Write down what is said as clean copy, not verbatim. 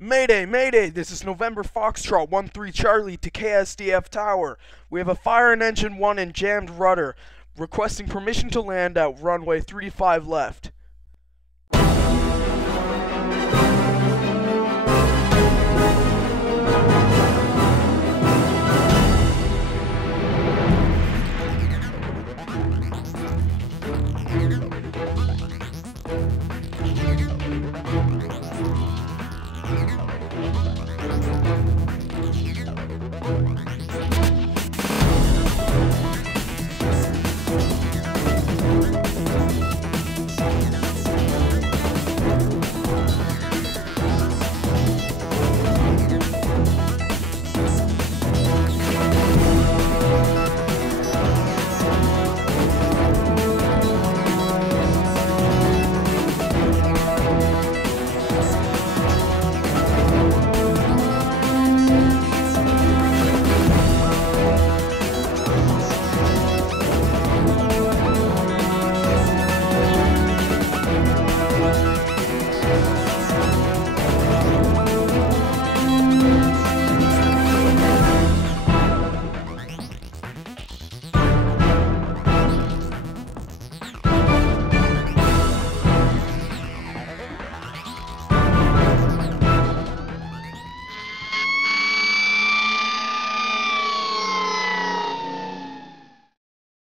Mayday, Mayday, this is November Foxtrot 13 Charlie to KSDF Tower. We have a fire in engine 1 and jammed rudder. Requesting permission to land at runway 35 left.